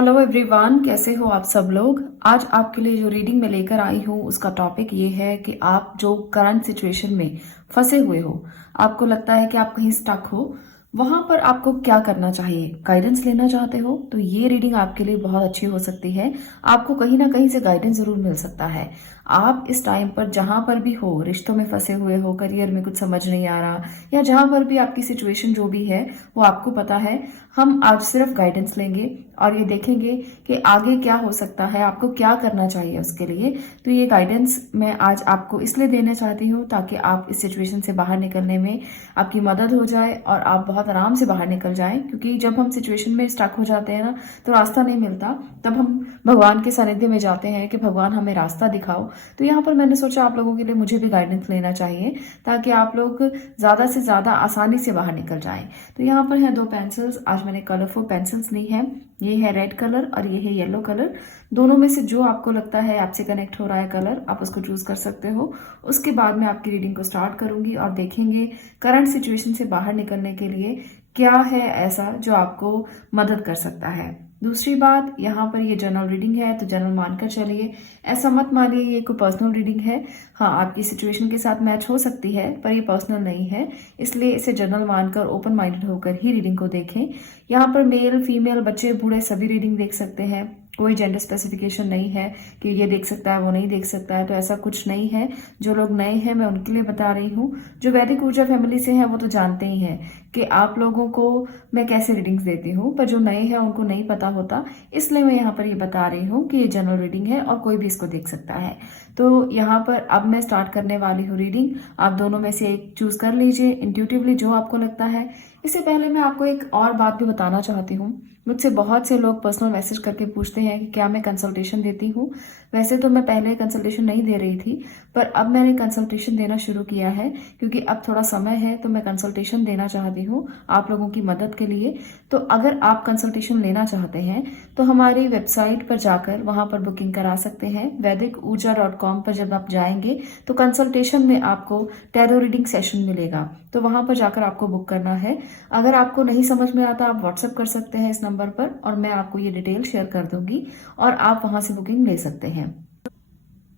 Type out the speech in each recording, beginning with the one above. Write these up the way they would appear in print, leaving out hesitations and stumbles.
Hello everyone, कैसे हो आप सब लोग। आज आपके लिए जो रीडिंग में लेकर आई हूँ उसका टॉपिक ये है कि आप जो करंट सिचुएशन में फंसे हुए हो, आपको लगता है कि आप कहीं स्टक हो, वहां पर आपको क्या करना चाहिए। गाइडेंस लेना चाहते हो तो ये रीडिंग आपके लिए बहुत अच्छी हो सकती है। आपको कहीं ना कहीं से गाइडेंस जरूर मिल सकता है। आप इस टाइम पर जहां पर भी हो, रिश्तों में फंसे हुए हो, करियर में कुछ समझ नहीं आ रहा, या जहां पर भी आपकी सिचुएशन जो भी है वो आपको पता है, हम आज सिर्फ गाइडेंस लेंगे और ये देखेंगे कि आगे क्या हो सकता है, आपको क्या करना चाहिए उसके लिए। तो ये गाइडेंस मैं आज आपको इसलिए देना चाहती हूँ ताकि आप इस सिचुएशन से बाहर निकलने में आपकी मदद हो जाए और आप बहुत आराम से बाहर निकल जाएं। क्योंकि जब हम सिचुएशन में स्टक हो जाते हैं ना, तो रास्ता नहीं मिलता, तब हम भगवान के सानिध्य में जाते हैं कि भगवान हमें रास्ता दिखाओ। तो यहाँ पर मैंने सोचा आप लोगों के लिए मुझे भी गाइडेंस लेना चाहिए ताकि आप लोग ज्यादा से ज्यादा आसानी से बाहर निकल जाएं। तो यहाँ पर है 2 पेंसिल्स। आज मैंने कलरफुल पेंसिल्स ली है। ये है रेड कलर और ये है येलो कलर। दोनों में से जो आपको लगता है आपसे कनेक्ट हो रहा है कलर, आप उसको चूज कर सकते हो। उसके बाद मैं आपकी रीडिंग को स्टार्ट करूंगी और देखेंगे करंट सिचुएशन से बाहर निकलने के लिए क्या है ऐसा जो आपको मदद कर सकता है। दूसरी बात, यहाँ पर ये जनरल रीडिंग है तो जनरल मानकर चलिए, ऐसा मत मानिए ये कोई पर्सनल रीडिंग है। हाँ, आपकी सिचुएशन के साथ मैच हो सकती है पर ये पर्सनल नहीं है, इसलिए इसे जनरल मानकर ओपन माइंडेड होकर ही रीडिंग को देखें। यहाँ पर मेल फीमेल बच्चे बूढ़े सभी रीडिंग देख सकते हैं। कोई जेंडर स्पेसिफिकेशन नहीं है कि ये देख सकता है वो नहीं देख सकता है, तो ऐसा कुछ नहीं है। जो लोग नए हैं मैं उनके लिए बता रही हूँ। जो वैदिक ऊर्जा फैमिली से हैं वो तो जानते ही हैं कि आप लोगों को मैं कैसे रीडिंग्स देती हूँ, पर जो नए हैं उनको नहीं पता होता, इसलिए मैं यहाँ पर ये बता रही हूँ कि ये जनरल रीडिंग है और कोई भी इसको देख सकता है। तो यहाँ पर अब मैं स्टार्ट करने वाली हूँ रीडिंग। आप दोनों में से एक चूज कर लीजिए इंट्यूटिवली जो आपको लगता है। इससे पहले मैं आपको एक और बात भी बताना चाहती हूँ। मुझसे बहुत से लोग पर्सनल मैसेज करके पूछते हैं कि क्या मैं कंसल्टेशन देती हूँ। वैसे तो मैं पहले कंसल्टेशन नहीं दे रही थी, पर अब मैंने कंसल्टेशन देना शुरू किया है क्योंकि अब थोड़ा समय है, तो मैं कंसल्टेशन देना चाहती हूँ आप लोगों की मदद के लिए। तो अगर आप कंसल्टेशन लेना चाहते हैं तो हमारी वेबसाइट पर जाकर वहां पर बुकिंग करा सकते हैं। वैदिकऊर्जा.com पर जब आप जाएंगे तो कंसल्टेशन में आपको टैरो रीडिंग सेशन मिलेगा, तो वहां पर जाकर आपको बुक करना है। अगर आपको नहीं समझ में आता आप व्हाट्सएप कर सकते हैं इस नंबर पर और मैं आपको ये डिटेल शेयर कर दूंगी और आप वहां से बुकिंग ले सकते हैं।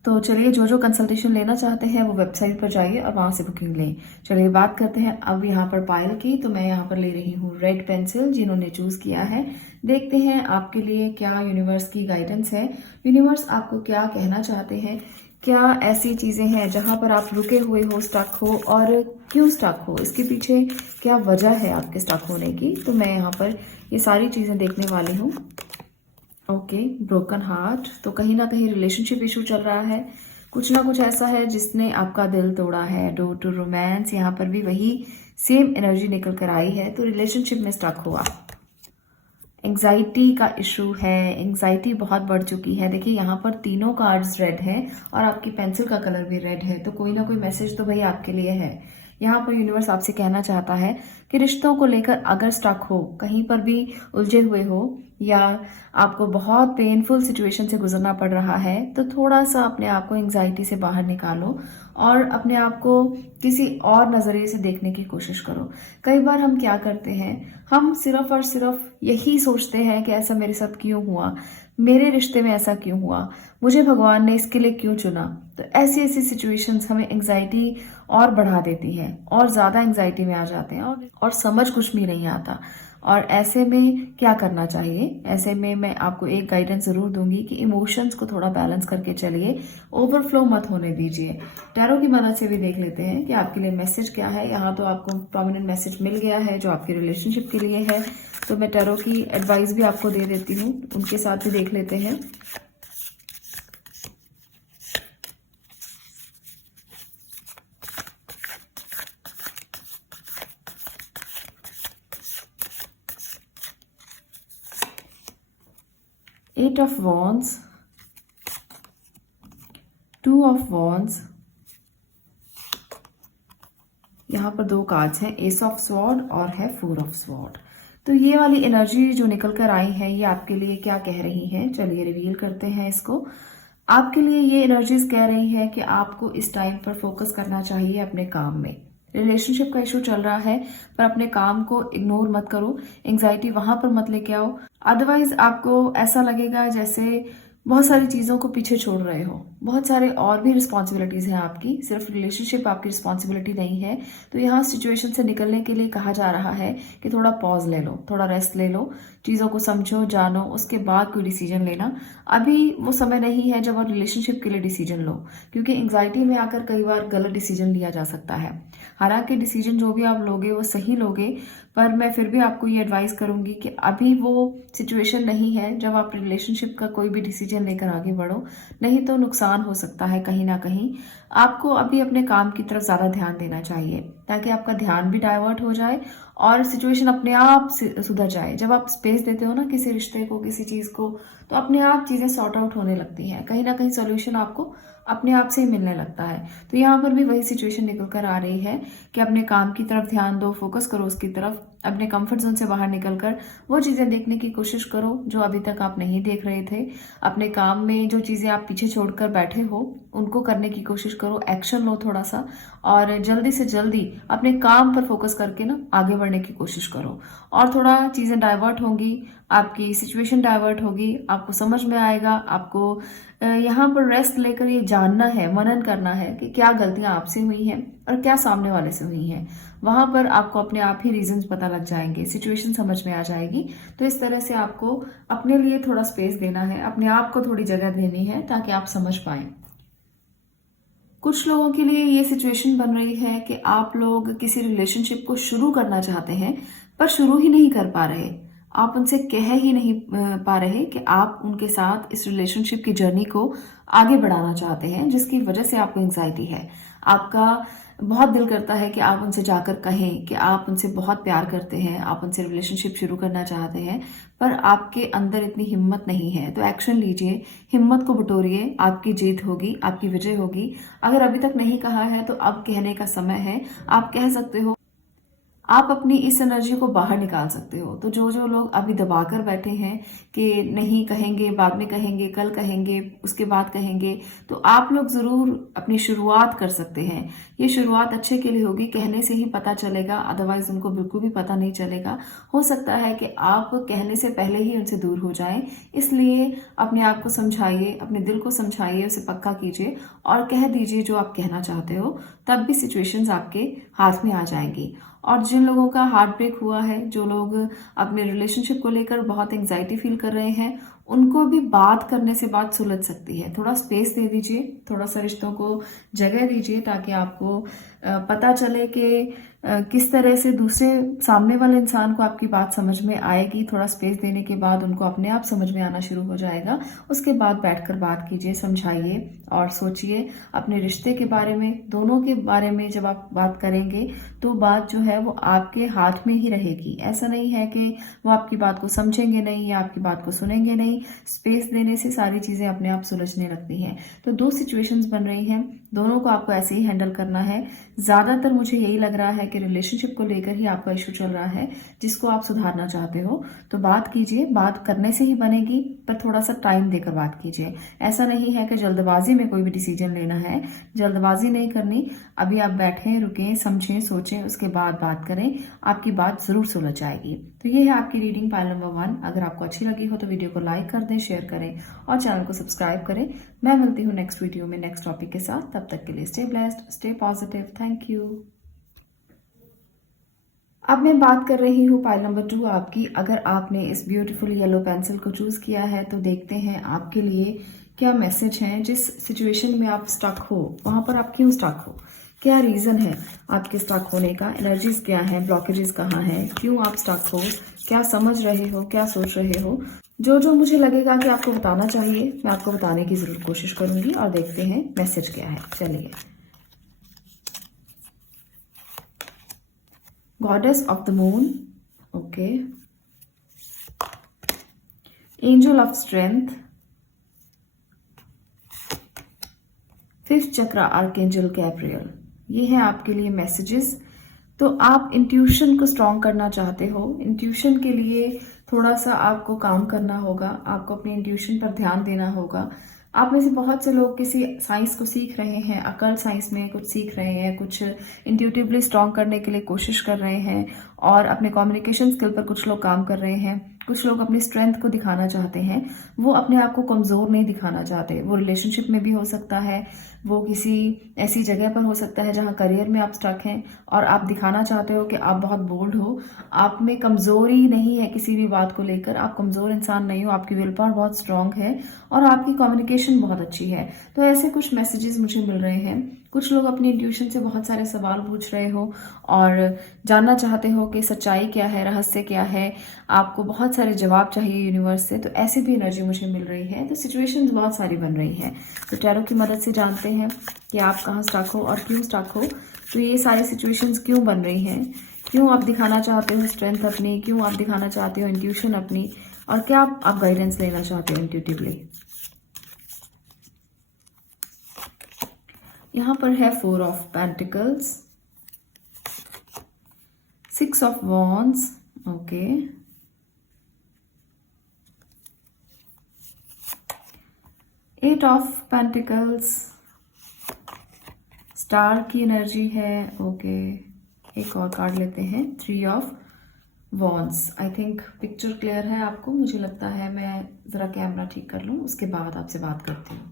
तो चलिए, जो जो कंसल्टेशन लेना चाहते हैं वो वेबसाइट पर जाइए और वहां से बुकिंग लें। चलिए बात करते हैं अब यहाँ पर पायल की। तो मैं यहाँ पर ले रही हूँ रेड पेंसिल जिन्होंने चूज किया है। देखते हैं आपके लिए क्या यूनिवर्स की गाइडेंस है। यूनिवर्स आपको क्या कहना चाहते हैं, क्या ऐसी चीजें हैं जहां पर आप रुके हुए हो, स्टक हो, और क्यों स्टक हो, इसके पीछे क्या वजह है आपके स्टक होने की। तो मैं यहाँ पर ये सारी चीजें देखने वाली हूँ। ओके, ब्रोकन हार्ट, तो कहीं ना कहीं रिलेशनशिप इशू चल रहा है। कुछ ना कुछ ऐसा है जिसने आपका दिल तोड़ा है। डोर टू रोमांस, यहाँ पर भी वही सेम एनर्जी निकल कर आई है, तो रिलेशनशिप में स्टक हुआ। एंजाइटी का इशू है, एंजाइटी बहुत बढ़ चुकी है। देखिए यहाँ पर तीनों कार्ड्स रेड हैं और आपकी पेंसिल का कलर भी रेड है, तो कोई ना कोई मैसेज तो भाई आपके लिए है। यहाँ पर यूनिवर्स आपसे कहना चाहता है कि रिश्तों को लेकर अगर स्टक हो, कहीं पर भी उलझे हुए हो, या आपको बहुत पेनफुल सिचुएशन से गुजरना पड़ रहा है, तो थोड़ा सा अपने आप को एंजाइटी से बाहर निकालो और अपने आप को किसी और नजरिए से देखने की कोशिश करो। कई बार हम क्या करते हैं, हम सिर्फ और सिर्फ यही सोचते हैं कि ऐसा मेरे साथ क्यों हुआ, मेरे रिश्ते में ऐसा क्यों हुआ, मुझे भगवान ने इसके लिए क्यों चुना। तो ऐसी ऐसी सिचुएशंस हमें एंजाइटी और बढ़ा देती है और ज्यादा एंजाइटी में आ जाते हैं और समझ कुछ भी नहीं आता। और ऐसे में क्या करना चाहिए, ऐसे में मैं आपको एक गाइडेंस जरूर दूंगी कि इमोशंस को थोड़ा बैलेंस करके चलिए, ओवरफ्लो मत होने दीजिए। टैरो की मदद से भी देख लेते हैं कि आपके लिए मैसेज क्या है। यहाँ तो आपको प्रोमिनेंट मैसेज मिल गया है जो आपके रिलेशनशिप के लिए है, तो मैं टैरो की एडवाइस भी आपको दे देती हूँ, उनके साथ भी देख लेते हैं। Eight of wands, 2 of wands, यहाँ पर 2 कार्ड्स हैं, एस ऑफ स्वॉर्ड और है 4 ऑफ स्वॉर्ड। तो ये वाली एनर्जी जो निकल कर आई है ये आपके लिए क्या कह रही है, चलिए रिवील करते हैं इसको। आपके लिए ये एनर्जीज कह रही है कि आपको इस टाइम पर फोकस करना चाहिए अपने काम में। रिलेशनशिप का इशू चल रहा है, पर अपने काम को इग्नोर मत करो, एंग्जाइटी वहां पर मत लेके आओ। अदरवाइज आपको ऐसा लगेगा जैसे बहुत सारी चीजों को पीछे छोड़ रहे हो। बहुत सारे और भी रिस्पॉन्सिबिलिटीज हैं आपकी, सिर्फ रिलेशनशिप आपकी रिस्पॉन्सिबिलिटी नहीं है। तो यहाँ सिचुएशन से निकलने के लिए कहा जा रहा है कि थोड़ा पॉज ले लो, थोड़ा रेस्ट ले लो, चीजों को समझो, जानो, उसके बाद कोई डिसीजन लेना। अभी वो समय नहीं है जब आप रिलेशनशिप के लिए डिसीजन लो, क्योंकि एंग्जाइटी में आकर कई बार गलत डिसीजन लिया जा सकता है। हालांकि डिसीजन जो भी आप लोगे वो सही लोगे, पर मैं फिर भी आपको ये एडवाइस करूंगी कि अभी वो सिचुएशन नहीं है जब आप रिलेशनशिप का कोई भी डिसीजन लेकर आगे बढ़ो, नहीं तो नुकसान हो सकता है कहीं ना कहीं। आपको अभी अपने काम की तरफ ज्यादा ध्यान देना चाहिए, ताकि आपका ध्यान भी डाइवर्ट हो जाए और सिचुएशन अपने आप सुधर जाए। जब आप स्पेस देते हो ना किसी रिश्ते को, किसी चीज को, तो अपने आप चीजें सॉर्ट आउट होने लगती हैं, कहीं ना कहीं सोल्यूशन आपको अपने आप से ही मिलने लगता है। तो यहाँ पर भी वही सिचुएशन निकल कर आ रही है कि अपने काम की तरफ ध्यान दो, फोकस करो उसकी तरफ, अपने कंफर्ट जोन से बाहर निकलकर वो चीजें देखने की कोशिश करो जो अभी तक आप नहीं देख रहे थे। अपने काम में जो चीजें आप पीछे छोड़कर बैठे हो उनको करने की कोशिश करो, एक्शन लो थोड़ा सा, और जल्दी से जल्दी अपने काम पर फोकस करके ना आगे बढ़ने की कोशिश करो। और थोड़ा चीजें डाइवर्ट होंगी, आपकी सिचुएशन डाइवर्ट होगी, आपको समझ में आएगा। आपको यहाँ पर रेस्ट लेकर ये जानना है, मनन करना है कि क्या गलतियां आपसे हुई हैं और क्या सामने वाले से हुई हैं। वहां पर आपको अपने आप ही रीजंस पता लग जाएंगे, सिचुएशन समझ में आ जाएगी। तो इस तरह से आपको अपने लिए थोड़ा स्पेस देना है, अपने आप को थोड़ी जगह देनी है, ताकि आप समझ पाए। कुछ लोगों के लिए ये सिचुएशन बन रही है कि आप लोग किसी रिलेशनशिप को शुरू करना चाहते हैं, पर शुरू ही नहीं कर पा रहे। आप उनसे कह ही नहीं पा रहे कि आप उनके साथ इस रिलेशनशिप की जर्नी को आगे बढ़ाना चाहते हैं, जिसकी वजह से आपको एंग्जाइटी है। आपका बहुत दिल करता है कि आप उनसे जाकर कहें कि आप उनसे बहुत प्यार करते हैं, आप उनसे रिलेशनशिप शुरू करना चाहते हैं, पर आपके अंदर इतनी हिम्मत नहीं है। तो एक्शन लीजिए, हिम्मत को बटोरिए, आपकी जीत होगी, आपकी विजय होगी। अगर अभी तक नहीं कहा है तो अब कहने का समय है, आप कह सकते हो। आप अपनी इस एनर्जी को बाहर निकाल सकते हो। तो जो जो लोग अभी दबाकर बैठे हैं कि नहीं कहेंगे, बाद में कहेंगे, कल कहेंगे, उसके बाद कहेंगे, तो आप लोग जरूर अपनी शुरुआत कर सकते हैं। ये शुरुआत अच्छे के लिए होगी, कहने से ही पता चलेगा, अदरवाइज उनको बिल्कुल भी पता नहीं चलेगा। हो सकता है कि आप कहने से पहले ही उनसे दूर हो जाएं। इसलिए अपने आप को समझाइए, अपने दिल को समझाइए, उसे पक्का कीजिए और कह दीजिए जो आप कहना चाहते हो। तब भी सिचुएशंस आपके हाथ में आ जाएंगी। और जिन लोगों का हार्ट ब्रेक हुआ है, जो लोग अपने रिलेशनशिप को लेकर बहुत एंग्जाइटी फील कर रहे हैं, उनको भी बात करने से बात सुलझ सकती है। थोड़ा स्पेस दे दीजिए, थोड़ा सा रिश्तों को जगह दीजिए, ताकि आपको पता चले कि किस तरह से दूसरे सामने वाले इंसान को आपकी बात समझ में आएगी। थोड़ा स्पेस देने के बाद उनको अपने आप समझ में आना शुरू हो जाएगा। उसके बाद बैठकर बात कीजिए, समझाइए और सोचिए अपने रिश्ते के बारे में, दोनों के बारे में। जब आप बात करेंगे तो बात जो है वो आपके हाथ में ही रहेगी। ऐसा नहीं है कि वो आपकी बात को समझेंगे नहीं या आपकी बात को सुनेंगे नहीं। स्पेस देने से सारी चीजें अपने आप सुलझने लगती हैं। तो दो सिचुएशंस बन रही हैं, दोनों को आपको ऐसे ही हैंडल करना है। ज्यादातर मुझे यही लग रहा है कि रिलेशनशिप को लेकर ही आपका इशू चल रहा है, जिसको आप सुधारना चाहते हो। तो बात कीजिए, बात करने से ही बनेगी, पर थोड़ा सा टाइम देकर बात कीजिए। ऐसा नहीं है कि जल्दबाजी में कोई भी डिसीजन लेना है, जल्दबाजी नहीं करनी। अभी आप बैठें, रुकें, समझें, सोचें, उसके बाद बात करें, आपकी बात जरूर सुलझ जाएगी। तो ये है आपकी रीडिंग पाइल नंबर 1। अगर आपको अच्छी लगी हो तो वीडियो को लाइक कर दें, शेयर करें और चैनल को सब्सक्राइब करें। मैं मिलती हूँ नेक्स्ट वीडियो में नेक्स्ट टॉपिक के साथ। तब तक के लिए stay blessed, stay positive. Thank you. अब मैं बात कर रही हूँ पाइल नंबर 2 आपकी। अगर आपने इस ब्यूटीफुल येलो पेंसिल को चूज किया है तो देखते हैं आपके लिए क्या मैसेज है। जिस सिचुएशन में आप स्टक हो, वहां पर आप क्यों स्टक हो, क्या रीजन है आपके स्टक होने का, एनर्जीज क्या है, ब्लॉकेजेस कहाँ हैं, क्यों आप स्टक हो, क्या समझ रहे हो, क्या सोच रहे हो। जो जो मुझे लगेगा कि आपको बताना चाहिए, मैं आपको बताने की जरूर कोशिश करूंगी। और देखते हैं मैसेज क्या है। चलिए। Goddess of the moon, okay. Angel of strength, 5th chakra archangel Gabriel. ये है आपके लिए मैसेजेस। तो आप इंट्यूशन को स्ट्रॉन्ग करना चाहते हो। इंट्यूशन के लिए थोड़ा सा आपको काम करना होगा, आपको अपनी इंट्यूशन पर ध्यान देना होगा। आप में से बहुत से लोग किसी साइंस को सीख रहे हैं, अकल साइंस में कुछ सीख रहे हैं, कुछ इंट्यूटिवली स्ट्रॉन्ग करने के लिए कोशिश कर रहे हैं और अपने कम्युनिकेशन स्किल पर कुछ लोग काम कर रहे हैं। कुछ लोग अपनी स्ट्रेंथ को दिखाना चाहते हैं, वो अपने आप को कमज़ोर नहीं दिखाना चाहते। वो रिलेशनशिप में भी हो सकता है, वो किसी ऐसी जगह पर हो सकता है जहाँ करियर में आप स्टक हैं और आप दिखाना चाहते हो कि आप बहुत बोल्ड हो। आप में कमज़ोरी नहीं है किसी भी बात को लेकर, आप कमज़ोर इंसान नहीं हो, आपकी विल पावर बहुत स्ट्रांग है और आपकी कम्युनिकेशन बहुत अच्छी है। तो ऐसे कुछ मैसेजेस मुझे मिल रहे हैं। कुछ लोग अपनी इंट्यूशन से बहुत सारे सवाल पूछ रहे हो और जानना चाहते हो कि सच्चाई क्या है, रहस्य क्या है, आपको बहुत सारे जवाब चाहिए यूनिवर्स से। तो ऐसी भी एनर्जी मुझे मिल रही है। तो सिचुएशंस बहुत सारी बन रही हैं। तो टैरो की मदद से जानते हैं कि आप कहाँ स्टक हो और क्यों स्टक हो। तो ये सारी सिचुएशंस क्यों बन रही हैं, क्यों आप दिखाना चाहते हो स्ट्रेंथ अपनी, क्यों आप दिखाना चाहते हो इंट्यूशन अपनी, और क्या आप गाइडेंस लेना चाहते हो इंट्यूटिवली। यहाँ पर है 4 of pentacles, 6 of wands, okay, 8 of pentacles, star की एनर्जी है, ओके। एक और कार्ड लेते हैं, 3 of wands. I think picture clear है आपको, मुझे लगता है। मैं ज़रा कैमरा ठीक कर लूँ, उसके बाद आपसे बात करती हूँ।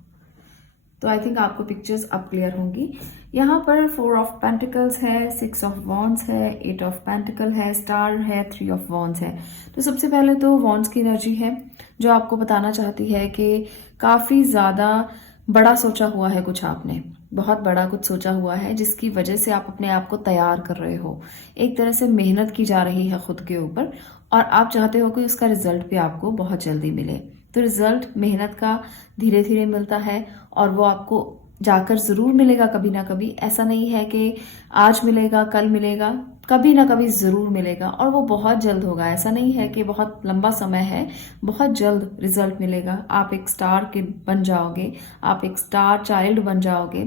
तो आई थिंक आपको पिक्चर्स अब क्लियर होंगी। यहाँ पर 4 ऑफ पेंटिकल्स है, 6 ऑफ वॉन्ड्स है, 8 ऑफ पेंटिकल है, स्टार है, 3 ऑफ वॉन्ड्स है। तो सबसे पहले तो वॉन्ड्स की एनर्जी है जो आपको बताना चाहती है कि काफ़ी ज़्यादा बड़ा सोचा हुआ है कुछ, आपने बहुत बड़ा कुछ सोचा हुआ है जिसकी वजह से आप अपने आप को तैयार कर रहे हो। एक तरह से मेहनत की जा रही है खुद के ऊपर और आप चाहते हो कि उसका रिजल्ट भी आपको बहुत जल्दी मिले। तो रिजल्ट मेहनत का धीरे धीरे मिलता है और वो आपको जाकर ज़रूर मिलेगा कभी ना कभी। ऐसा नहीं है कि आज मिलेगा कल मिलेगा, कभी ना कभी ज़रूर मिलेगा और वो बहुत जल्द होगा। ऐसा नहीं है कि बहुत लंबा समय है, बहुत जल्द रिजल्ट मिलेगा। आप एक स्टार किड बन जाओगे, आप एक स्टार चाइल्ड बन जाओगे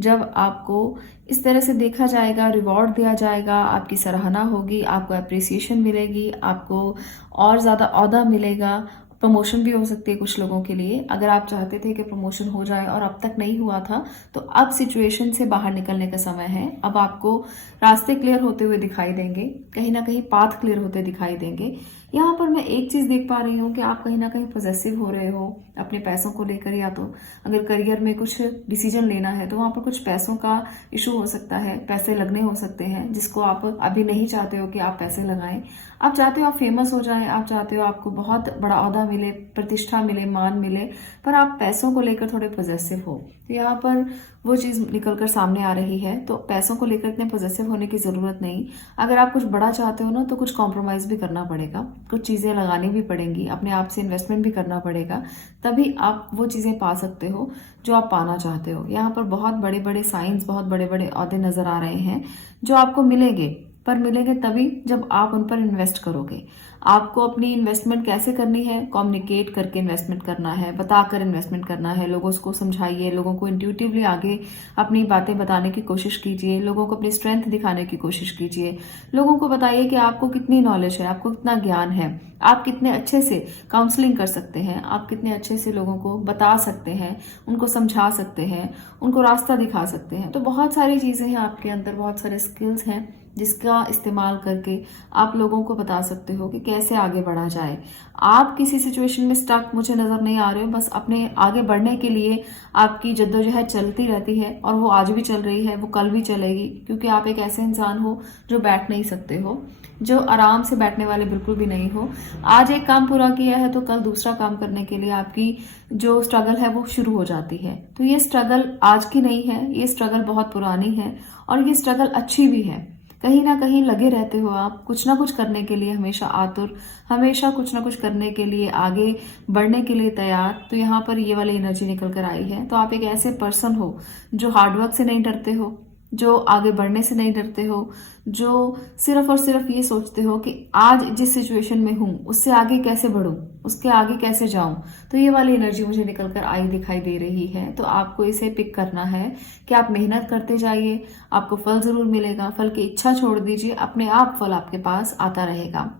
जब आपको इस तरह से देखा जाएगा, रिवॉर्ड दिया जाएगा, आपकी सराहना होगी, आपको अप्रिसिएशन मिलेगी, आपको और ज़्यादा ओहदा मिलेगा। प्रमोशन भी हो सकती है कुछ लोगों के लिए। अगर आप चाहते थे कि प्रमोशन हो जाए और अब तक नहीं हुआ था, तो अब सिचुएशन से बाहर निकलने का समय है। अब आपको रास्ते क्लियर होते हुए दिखाई देंगे, कहीं ना कहीं पाथ क्लियर होते दिखाई देंगे। यहाँ पर मैं एक चीज देख पा रही हूँ कि आप कहीं ना कहीं पॉजेसिव हो रहे हो अपने पैसों को लेकर, या तो अगर करियर में कुछ डिसीजन लेना है तो वहां पर कुछ पैसों का इशू हो सकता है, पैसे लगने हो सकते हैं जिसको आप अभी नहीं चाहते हो कि आप पैसे लगाएं। आप चाहते हो आप फेमस हो जाएं, आप चाहते हो आपको बहुत बड़ा ओहदा मिले, प्रतिष्ठा मिले, मान मिले, पर आप पैसों को लेकर थोड़े पॉजेसिव हो। तो यहाँ पर वो चीज निकल कर सामने आ रही है। तो पैसों को लेकर इतने पॉजेसिव होने की जरूरत नहीं। अगर आप कुछ बड़ा चाहते हो ना, तो कुछ कॉम्प्रोमाइज भी करना पड़ेगा, कुछ चीजें लगानी भी पड़ेंगी, अपने आप से इन्वेस्टमेंट भी करना पड़ेगा, तभी आप वो चीजें पा सकते हो जो आप पाना चाहते हो। यहाँ पर बहुत बड़े बड़े साइंस, बहुत बड़े बड़े ओहदे नजर आ रहे हैं जो आपको मिलेंगे, पर मिलेंगे तभी जब आप उन पर इन्वेस्ट करोगे। आपको अपनी इन्वेस्टमेंट कैसे करनी है, कम्युनिकेट करके इन्वेस्टमेंट करना है, बताकर इन्वेस्टमेंट करना है। लोगों को समझाइए, लोगों को इंट्यूटिवली आगे अपनी बातें बताने की कोशिश कीजिए, लोगों को अपनी स्ट्रेंथ दिखाने की कोशिश कीजिए। लोगों को बताइए कि आपको कितनी नॉलेज है, आपको कितना ज्ञान है, आप कितने अच्छे से काउंसलिंग कर सकते हैं, आप कितने अच्छे से लोगों को बता सकते हैं, उनको समझा सकते हैं, उनको रास्ता दिखा सकते हैं। तो बहुत सारी चीजें हैं आपके अंदर, बहुत सारे स्किल्स हैं जिसका इस्तेमाल करके आप लोगों को बता सकते हो कि कैसे आगे बढ़ा जाए। आप किसी सिचुएशन में स्टक मुझे नजर नहीं आ रहे हो, बस अपने आगे बढ़ने के लिए आपकी जद्दोजहद चलती रहती है और वो आज भी चल रही है, वो कल भी चलेगी, क्योंकि आप एक ऐसे इंसान हो जो बैठ नहीं सकते हो, जो आराम से बैठने वाले बिल्कुल भी नहीं हो। आज एक काम पूरा किया है तो कल दूसरा काम करने के लिए आपकी जो स्ट्रगल है वो शुरू हो जाती है। तो ये स्ट्रगल आज की नहीं है, ये स्ट्रगल बहुत पुरानी है और ये स्ट्रगल अच्छी भी है। कहीं ना कहीं लगे रहते हो आप कुछ ना कुछ करने के लिए, हमेशा आतुर, हमेशा कुछ ना कुछ करने के लिए, आगे बढ़ने के लिए तैयार। तो यहाँ पर ये वाली एनर्जी निकल कर आई है। तो आप एक ऐसे पर्सन हो जो हार्डवर्क से नहीं डरते हो, जो आगे बढ़ने से नहीं डरते हो, जो सिर्फ और सिर्फ ये सोचते हो कि आज जिस सिचुएशन में हूं उससे आगे कैसे बढ़ूं, उसके आगे कैसे जाऊं। तो ये वाली एनर्जी मुझे निकल कर आई दिखाई दे रही है। तो आपको इसे पिक करना है कि आप मेहनत करते जाइए, आपको फल जरूर मिलेगा। फल की इच्छा छोड़ दीजिए, अपने आप फल आपके पास आता रहेगा।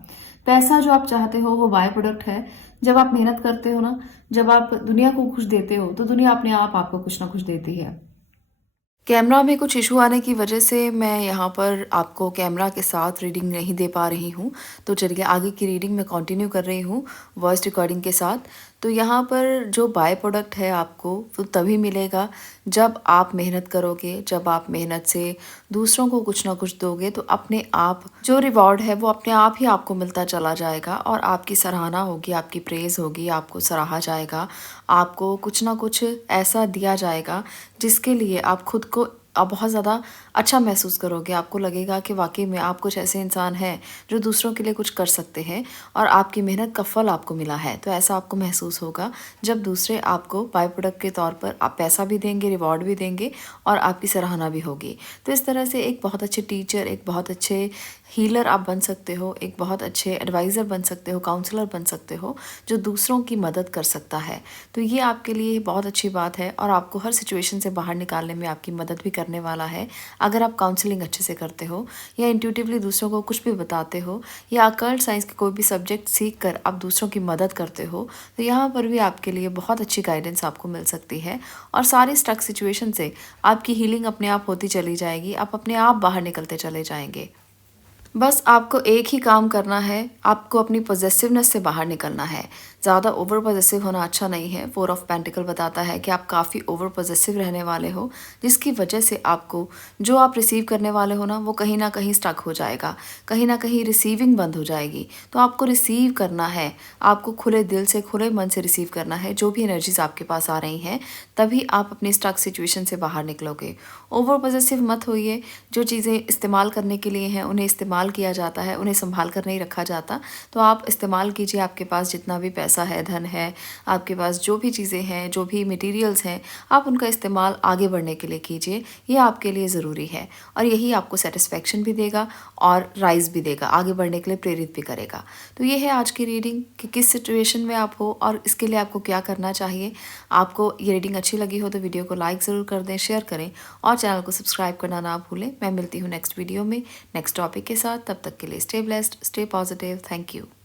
पैसा जो आप चाहते हो वो बाय प्रोडक्ट है। जब आप मेहनत करते हो ना, जब आप दुनिया को कुछ देते हो तो दुनिया अपने आप आपको कुछ ना कुछ देती है। कैमरा में कुछ इशू आने की वजह से मैं यहाँ पर आपको कैमरा के साथ रीडिंग नहीं दे पा रही हूँ। तो चलिए आगे की रीडिंग मैं कंटिन्यू कर रही हूँ वॉइस रिकॉर्डिंग के साथ। तो यहाँ पर जो बाय प्रोडक्ट है आपको वो तभी मिलेगा जब आप मेहनत करोगे, जब आप मेहनत से दूसरों को कुछ ना कुछ दोगे तो अपने आप जो रिवॉर्ड है वो अपने आप ही आपको मिलता चला जाएगा और आपकी सराहना होगी, आपकी प्रेज़ होगी, आपको सराहा जाएगा, आपको कुछ ना कुछ ऐसा दिया जाएगा जिसके लिए आप खुद को बहुत ज़्यादा अच्छा महसूस करोगे। आपको लगेगा कि वाक़ई में आप कुछ ऐसे इंसान हैं जो दूसरों के लिए कुछ कर सकते हैं और आपकी मेहनत का फल आपको मिला है। तो ऐसा आपको महसूस होगा जब दूसरे आपको बाय प्रोडक्ट के तौर पर आप पैसा भी देंगे, रिवॉर्ड भी देंगे और आपकी सराहना भी होगी। तो इस तरह से एक बहुत अच्छे टीचर, एक बहुत अच्छे हीलर आप बन सकते हो, एक बहुत अच्छे एडवाइज़र बन सकते हो, काउंसलर बन सकते हो जो दूसरों की मदद कर सकता है। तो ये आपके लिए बहुत अच्छी बात है और आपको हर सिचुएशन से बाहर निकालने में आपकी मदद भी करने वाला है। अगर आप काउंसलिंग अच्छे से करते हो या इंट्यूटिवली दूसरों को कुछ भी बताते हो या अकल्ट साइंस के कोई भी सब्जेक्ट सीख कर आप दूसरों की मदद करते हो तो यहाँ पर भी आपके लिए बहुत अच्छी गाइडेंस आपको मिल सकती है और सारी स्टक सिचुएशन से आपकी हीलिंग अपने आप होती चली जाएगी। आप अपने आप बाहर निकलते चले जाएंगे। बस आपको एक ही काम करना है, आपको अपनी पॉजेसिवनेस से बाहर निकलना है। ज़्यादा ओवर पॉजेसिव होना अच्छा नहीं है। 4 ऑफ पेंटिकल बताता है कि आप काफ़ी ओवर पॉजेसिव रहने वाले हो, जिसकी वजह से आपको जो आप रिसीव करने वाले हो ना वो कहीं ना कहीं स्टक हो जाएगा, कहीं ना कहीं रिसीविंग बंद हो जाएगी। तो आपको रिसीव करना है, आपको खुले दिल से, खुले मन से रिसीव करना है जो भी एनर्जीज आपके पास आ रही हैं, तभी आप अपनी स्टक सिचुएशन से बाहर निकलोगे। ओवर पॉजेसिव मत होइए। जो चीज़ें इस्तेमाल करने के लिए हैं उन्हें इस्तेमाल किया जाता है, उन्हें संभाल कर नहीं रखा जाता। तो आप इस्तेमाल कीजिए। आपके पास जितना भी पैसा है, धन है, आपके पास जो भी चीज़ें हैं, जो भी मटेरियल्स हैं, आप उनका इस्तेमाल आगे बढ़ने के लिए कीजिए। ये आपके लिए ज़रूरी है और यही आपको सेटिस्फेक्शन भी देगा और राइज़ भी देगा, आगे बढ़ने के लिए प्रेरित भी करेगा। तो ये है आज की रीडिंग कि किस सिचुएशन में आप हो और इसके लिए आपको क्या करना चाहिए। आपको ये रीडिंग अच्छी लगी हो तो वीडियो को लाइक ज़रूर कर दें, शेयर करें और चैनल को सब्सक्राइब करना ना भूलें। मैं मिलती हूँ नेक्स्ट वीडियो में नेक्स्ट टॉपिक के साथ। तब तक के लिए stay blessed, stay positive. Thank you.